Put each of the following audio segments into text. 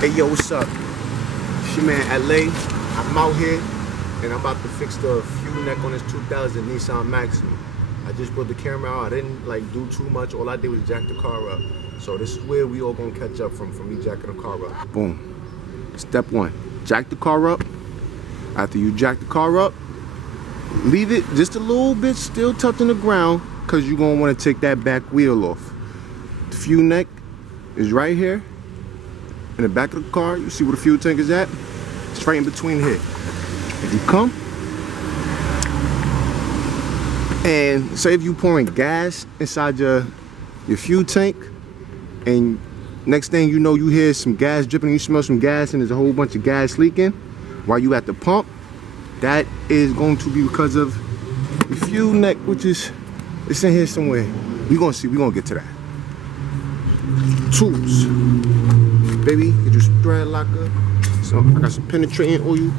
Hey yo, what's up? It's your man LA. I'm out here and I'm about to fix the fuel neck on this 2000 Nissan Maxima. I just put the camera out. I didn't like do too much. All I did was jack the car up. So this is where we all gonna catch up from me jacking the car up. Boom. Step one, jack the car up. After you jack the car up, leave it just a little bit still touching the ground because you're gonna want to take that back wheel off. The fuel neck is right here. In the back of the car, you see where the fuel tank is at? It's right in between here. If you come, and say if you pouring gas inside your fuel tank, and next thing you know you hear some gas dripping, you smell some gas and there's a whole bunch of gas leaking while you at the pump, that is going to be because of the fuel neck, which is, it's in here somewhere. We're gonna get to that. Tools. Baby, get your thread locker. So I got some penetrating oil.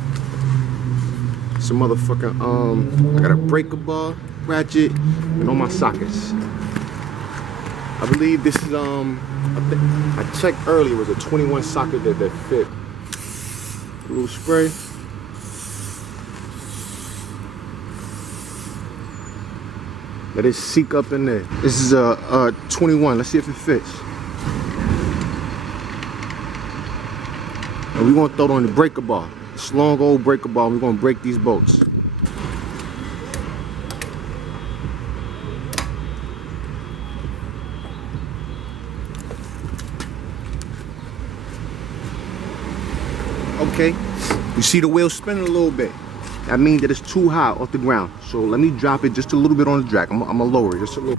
Some motherfucking I got a breaker bar, ratchet, and all my sockets. I believe this is I checked earlier, it was a 21 socket that fit. A little spray. Let it seek up in there. This is a 21. Let's see if it fits. And we're gonna throw it on the breaker bar. This long old breaker bar, we're gonna break these bolts. Okay, you see the wheel spinning a little bit. That means that it's too high off the ground. So let me drop it just a little bit on the track. I'm gonna lower it just a little.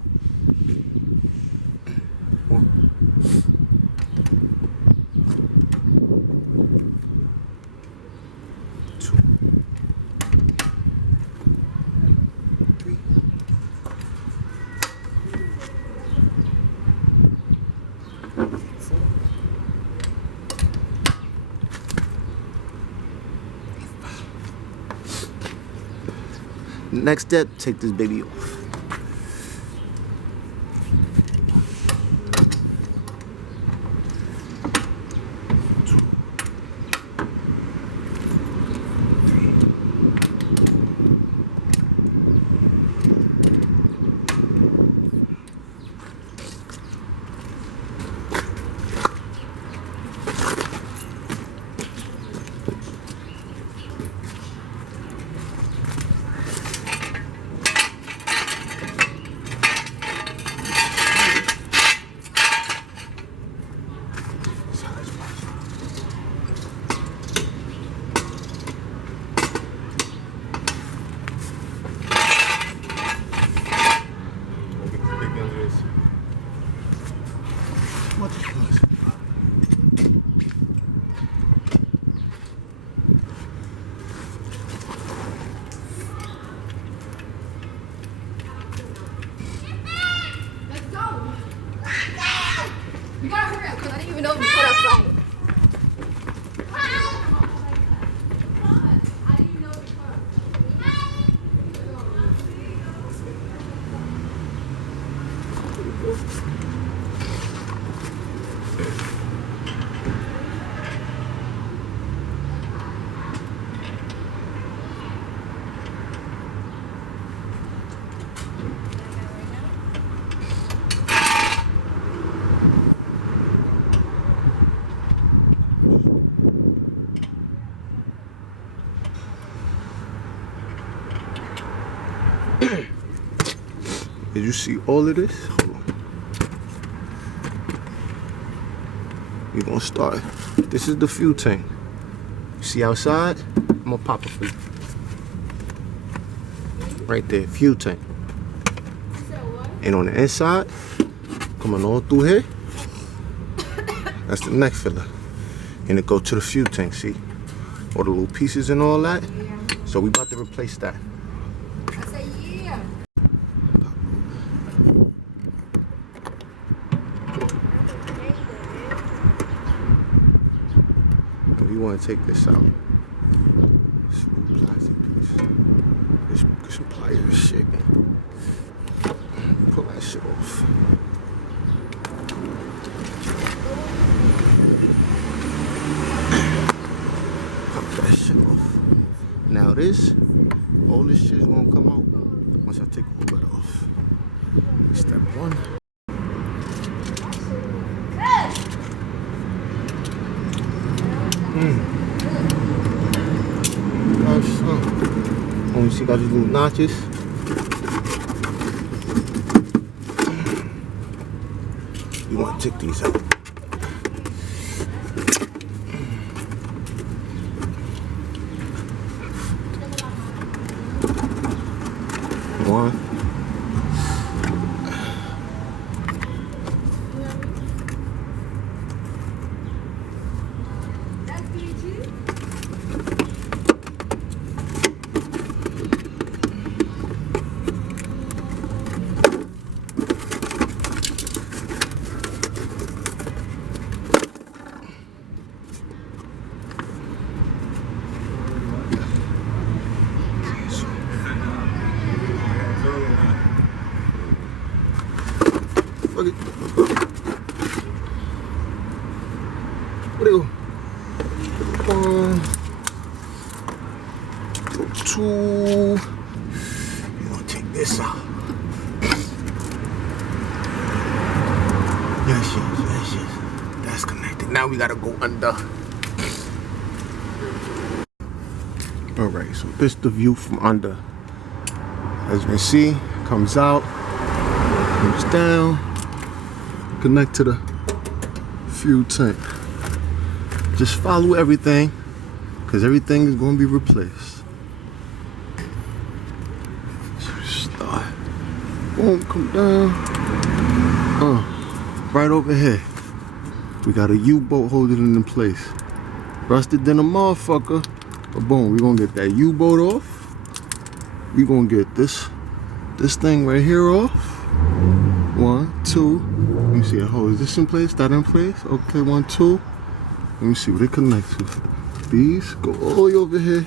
Next step, take this baby off. What the fuck? Let's go! You gotta hurry up because I didn't even know you put outside. Did you see all of this? Hold on. We're gonna start. This is the fuel tank. You see outside? I'm gonna pop it for you. Right there, fuel tank. And on the inside, coming all through here, that's the neck filler. And it go to the fuel tank, see? All the little pieces and all that. So we about to replace that. I say yeah. And we want to take this out. This little plastic piece. This some pliers and shit. Pull that shit off. this shit is gonna come out once I take all that off. Step one. Oh, you see, got these little notches. You want to take these out. One. Fuck it. What do you go? 1, 2. You're gonna take this out. Yes. That's connected. Now we gotta go under. Alright, so this is the view from under. As you can see, comes out, comes down. Connect to the fuel tank. Just follow everything, because everything is going to be replaced. So start. Boom, come down. Right over here. We got a U-boat holding it in place. Rusted than a motherfucker. But boom, we're going to get that U-boat off. We're going to get this thing right here off. 1, 2. Let me see. Oh, is this in place? That in place? Okay, 1, 2. Let me see what it connects to. These go all the way over here,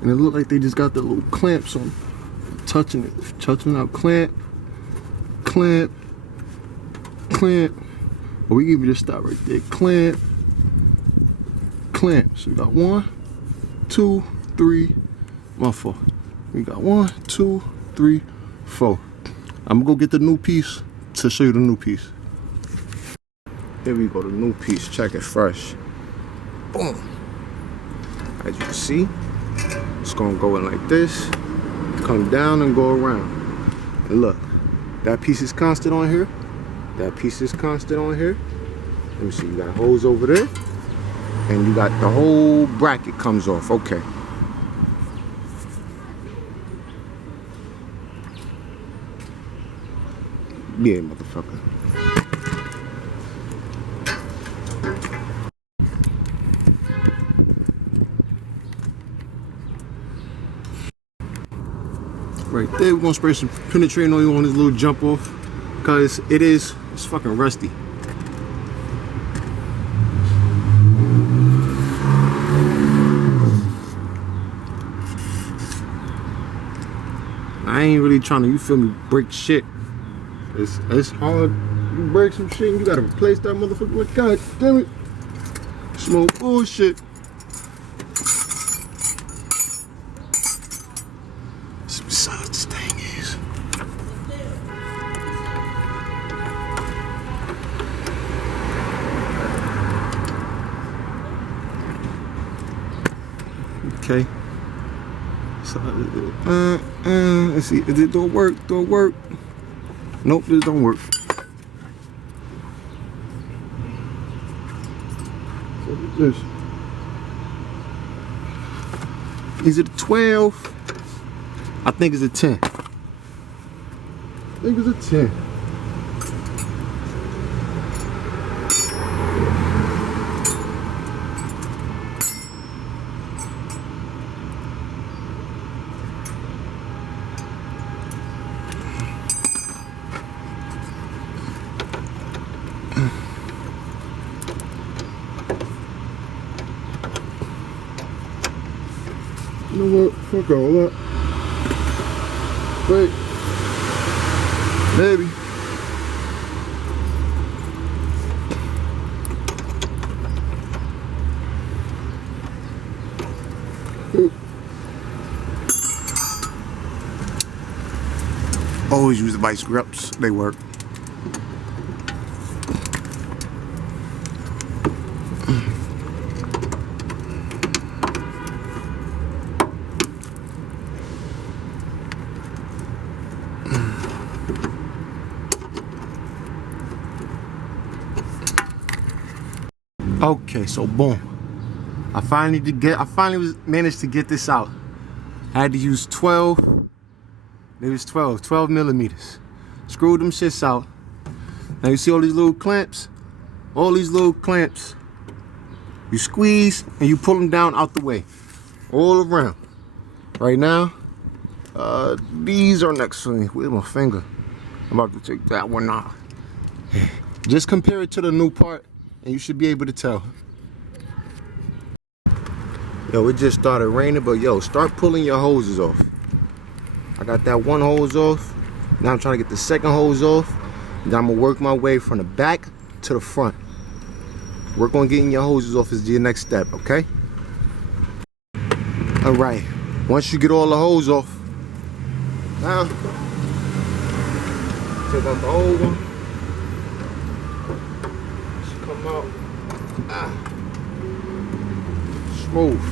and it look like they just got the little clamps on. Touching out, clamp, clamp, clamp. Or we can even just stop right there. Clamp, clamp. So we got 1, 2, 3. My fault. We got 1, 2, 3, 4. I'm gonna go get the new piece to show you the new piece. Here we go, the new piece. Check it fresh. Boom. As you can see, it's gonna go in like this, come down and go around. And look, that piece is constant on here. That piece is constant on here. Let me see, you got a hose over there, and you got the whole bracket comes off. Okay. Yeah, motherfucker. Right there, we're gonna spray some penetrating oil on this little jump off, because it's fucking rusty. I ain't really trying to, you feel me, break shit. It's hard. You break some shit and you gotta replace that motherfucker. Like, God damn it. Some bullshit. Besides, this thing is. Okay. So, let's see. It don't work. Don't work. Nope, this don't work. So what's this? Is it a 12? I think it's a 10. I think it's a 10. You know what? Fuck all that. Wait. Maybe. Always use the vice grips, they work. Okay, so boom. I finally managed to get this out. I had to use 12 millimeters. Screwed them shits out. Now you see all these little clamps? All these little clamps. You squeeze and you pull them down out the way. All around. Right now, these are next to me. Where's my finger? I'm about to take that one off. Just compare it to the new part and you should be able to tell. Yo, it just started raining, but yo, start pulling your hoses off. I got that one hose off. Now I'm trying to get the second hose off. Then I'm gonna work my way from the back to the front. Work on getting your hoses off is your next step, okay? All right, once you get all the hose off, now take out the old one. Should come out. Smooth.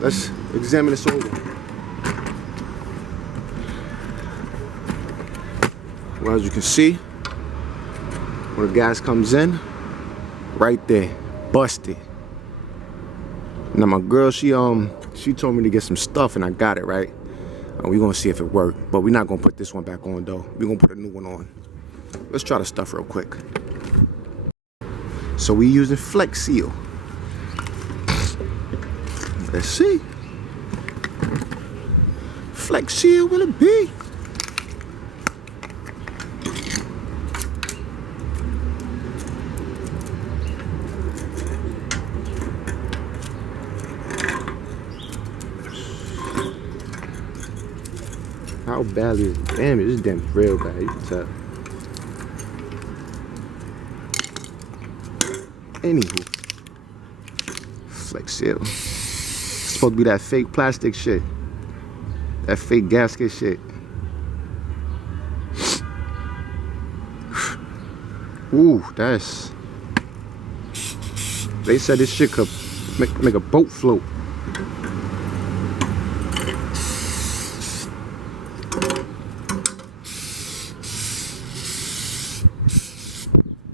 Let's examine this over. Well, as you can see, when the gas comes in, right there, busted. Now my girl, she told me to get some stuff and I got it, right? And we're gonna see if it worked, but we're not gonna put this one back on though. We're gonna put a new one on. Let's try the stuff real quick. So we using Flex Seal. Let's see. Flex Seal will it be? How badly is it damaged? This is damn real bad, you can tell. Anywho, Flex Seal. It's supposed to be that fake plastic shit. That fake gasket shit. Ooh, that's... They said this shit could make a boat float.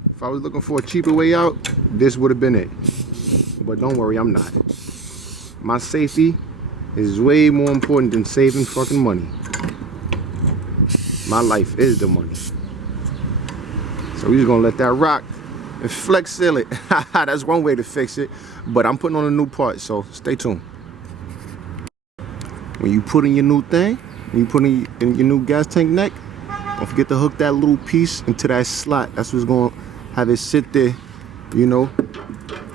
If I was looking for a cheaper way out, this would have been it. But don't worry, I'm not. My safety is way more important than saving fucking money. My life is the money. So we're just gonna let that rock and Flex Seal it. That's one way to fix it. But I'm putting on a new part, so stay tuned. When you put in your new thing, when you put in your new gas tank neck, don't forget to hook that little piece into that slot. That's what's gonna have it sit there, you know,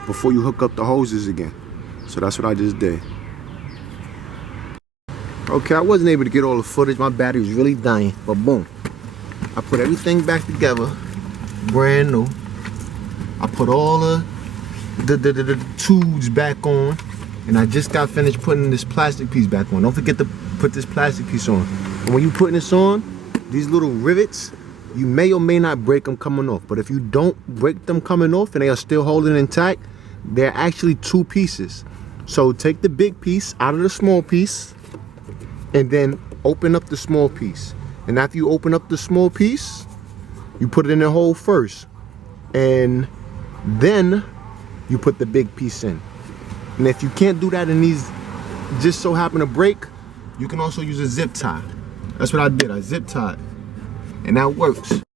before you hook up the hoses again. So that's what I just did. Okay, I wasn't able to get all the footage. My battery was really dying, but boom. I put everything back together, brand new. I put all the tubes back on, and I just got finished putting this plastic piece back on. Don't forget to put this plastic piece on. And when you putting this on, these little rivets, you may or may not break them coming off. But if you don't break them coming off and they are still holding intact, they're actually two pieces. So take the big piece out of the small piece and then open up the small piece. And after you open up the small piece, you put it in the hole first. And then you put the big piece in. And if you can't do that and these just so happen to break, you can also use a zip tie. That's what I did, I zip tied. And that works.